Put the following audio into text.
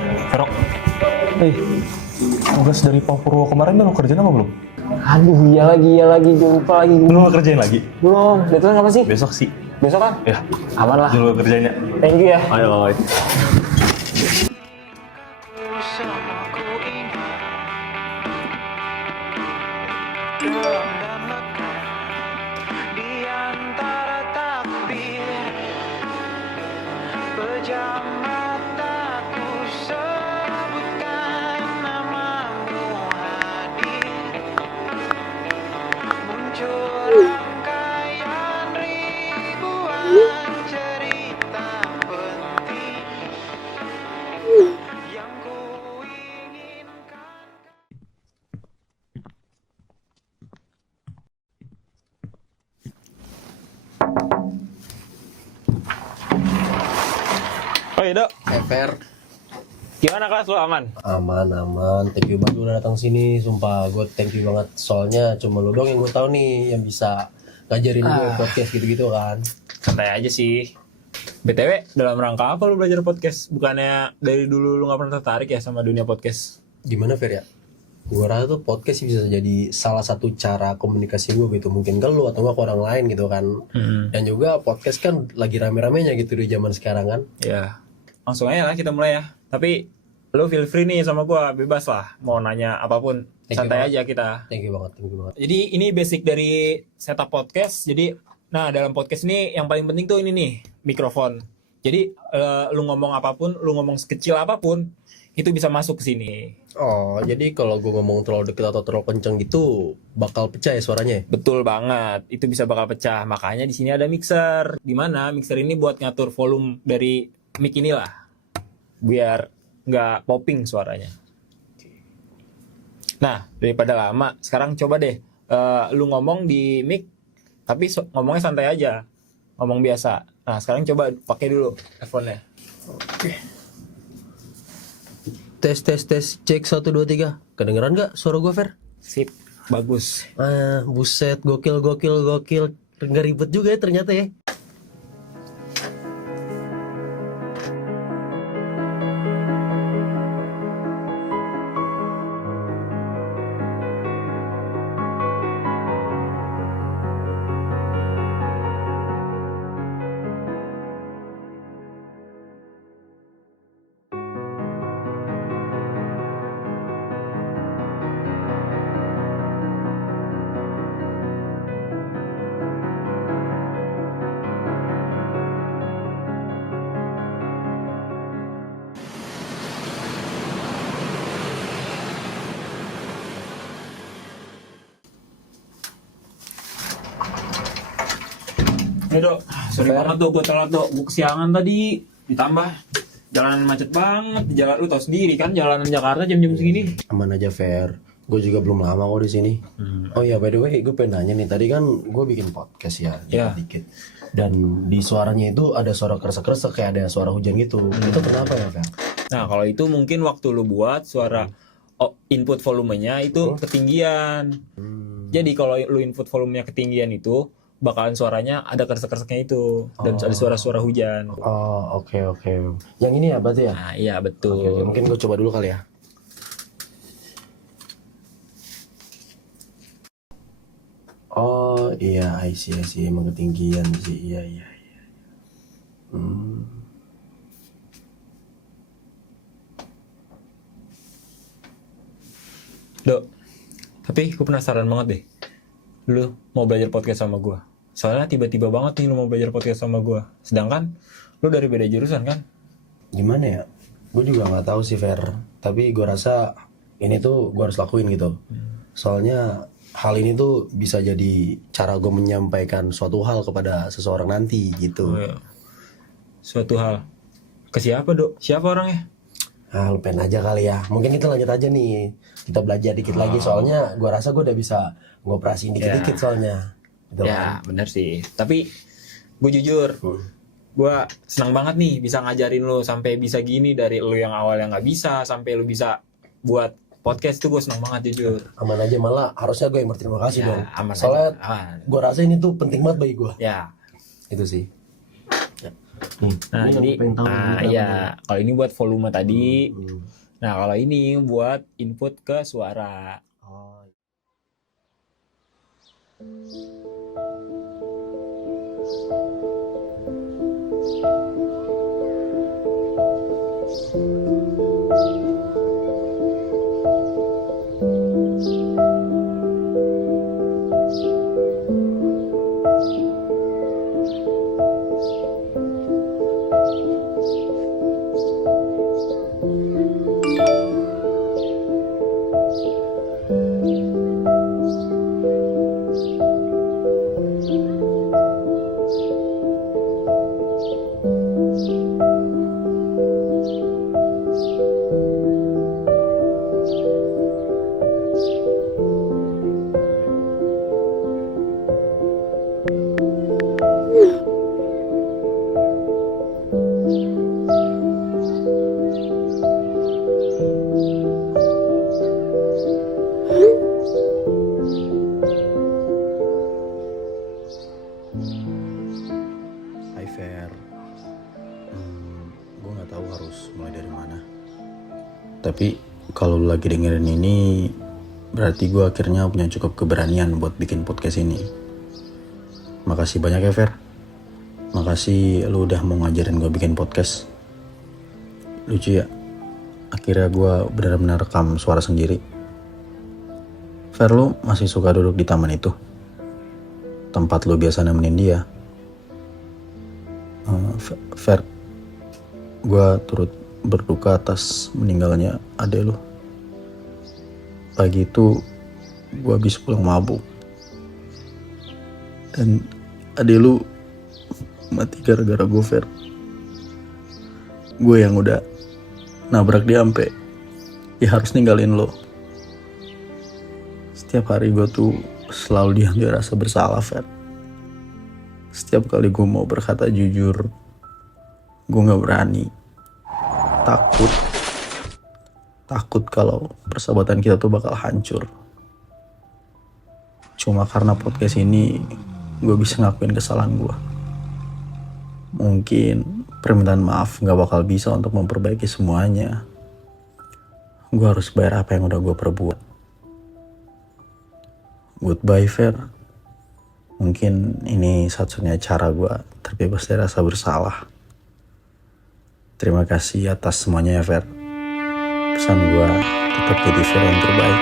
Vero. Tugas dari Pak Purwo kemarin lo kerjain apa belum? Aduh, iya lagi, lupa lagi. Belum kerjain lagi? Belum, deadline kapan sih? Besok sih. Besok kan? Ya, Aman lah. jangan lupa kerjain ya. Thank you ya. Ayo. Oh iya, Dok. Fer, Gimana kelas lu, aman? aman. Thank you banget lu udah datang sini. Sumpah, gue thank you banget. Soalnya cuma lu doang yang gue tahu nih yang bisa ngajarin gue podcast gitu-gitu kan. Santai aja sih. BTW, dalam rangka apa lu belajar podcast? Bukannya dari dulu lu gak pernah tertarik ya sama dunia podcast? Gimana Fer ya? Gue rasa tuh podcast bisa jadi salah satu cara komunikasi gue gitu. Mungkin ke lu atau nggak ke orang lain gitu kan. Dan juga podcast kan lagi rame-ramenya gitu di zaman sekarang kan. Ya, langsung aja lah kita mulai ya. Tapi lu feel free nih sama gua, bebas lah. Mau nanya apapun, santai aja kita. Thank you banget. Jadi ini basic dari setup podcast. Jadi, nah dalam podcast ini yang paling penting tuh ini nih, mikrofon. Jadi lu ngomong apapun, lu ngomong sekecil apapun, itu bisa masuk ke sini. Oh, jadi kalau gue ngomong terlalu deket atau terlalu kenceng gitu bakal pecah ya suaranya ya? Betul banget, itu bisa bakal pecah. Makanya di sini ada mixer. Di mana mixer ini buat ngatur volume dari mic inilah, biar nggak popping suaranya. Nah, daripada lama, sekarang coba deh lu ngomong di mic, tapi ngomongnya santai aja, ngomong biasa. Nah, sekarang coba pakai dulu earphone-nya. Oke. Tes, cek 1, 2, 3. Kedengeran gak suara gue Fer? Sip, bagus. Buset, gokil. Nggak ribet juga ya ternyata ya. Ayo Dok, sorry banget Dok, gue telat Dok, gue kesiangan tadi. Ditambah jalanan macet banget, di jalan lu tau sendiri kan, jalanan Jakarta jam-jam segini. Aman aja Fer, gue juga belum lama kok di sini. Oh ya by the way, gue pengen nanya nih, tadi kan gue bikin podcast ya, dikit. Dan di suaranya itu ada suara kresek-kresek kayak ada suara hujan gitu. Itu kenapa ya Fer? Nah kalau itu mungkin waktu lu buat suara input volumenya itu ketinggian. Jadi kalau lu input volumenya ketinggian itu bakalan suaranya ada kresek-kreseknya itu dan ada suara-suara hujan. Oh oke. Yang ini ya berarti ya? Nah iya betul. Oke, mungkin gue coba dulu kali ya. Oh iya, I see, emang ketinggian sih, iya. Dok, tapi gue penasaran banget deh. Lu mau belajar podcast sama gue? Soalnya tiba-tiba banget nih lu mau belajar podcast sama gue. Sedangkan lu dari beda jurusan kan? Gimana ya? Gue juga nggak tahu sih Fer. Tapi gue rasa ini tuh gue harus lakuin gitu. Soalnya hal ini tuh bisa jadi cara gue menyampaikan suatu hal kepada seseorang nanti gitu. Oh, iya. Suatu hal. Ke siapa Dok? Siapa orangnya? Lu pengen aja kali ya. Mungkin kita lanjut aja nih. Kita belajar dikit lagi. Soalnya gue rasa gue udah bisa ngoperasiin dikit-dikit soalnya. Gitu Ya bener sih. Tapi gue jujur, gue senang banget nih bisa ngajarin lu sampai bisa gini. Dari lu yang awalnya nggak bisa sampai lu bisa buat podcast tuh gue senang banget jujur. Aman aja, malah harusnya gue yang berterima kasih dong. Aman Soalnya aja. gue rasa ini tuh penting banget bagi gue. Ya. Itu sih. Nah, Ini jadi yang pengen tahu berapa. iya, kalau ini buat volume tadi. Hmm. Nah, kalau ini buat input ke suara. Oh. Hai Fer, gue nggak tahu harus mulai dari mana. Tapi kalau lu lagi dengerin ini, berarti gue akhirnya punya cukup keberanian buat bikin podcast ini. Makasih banyak ya Fer. Makasih lu udah mau ngajarin gue bikin podcast. Lucu ya, akhirnya gue benar-benar rekam suara sendiri. Fer, lu masih suka duduk di taman itu? Tempat lu biasa nemenin dia. Fer, gue turut berduka atas meninggalnya adek lu. Pagi itu gue habis pulang mabuk, dan adek lu mati gara-gara gue, Fer. Gue yang udah nabrak dia sampai dia harus ninggalin lo. Setiap hari gue tuh selalu dihantui rasa bersalah, Fer. Setiap kali gue mau berkata jujur, gue gak berani. Takut kalau persahabatan kita tuh bakal hancur. Cuma karena podcast ini, gue bisa ngakuin kesalahan gue. Mungkin permintaan maaf gak bakal bisa untuk memperbaiki semuanya. Gue harus bayar apa yang udah gue perbuat. Goodbye, Fer. Mungkin ini satu-satunya cara gue terbebas dari rasa bersalah. Terima kasih atas semuanya ya, Fer. Pesan gue tetap jadi Fer yang terbaik.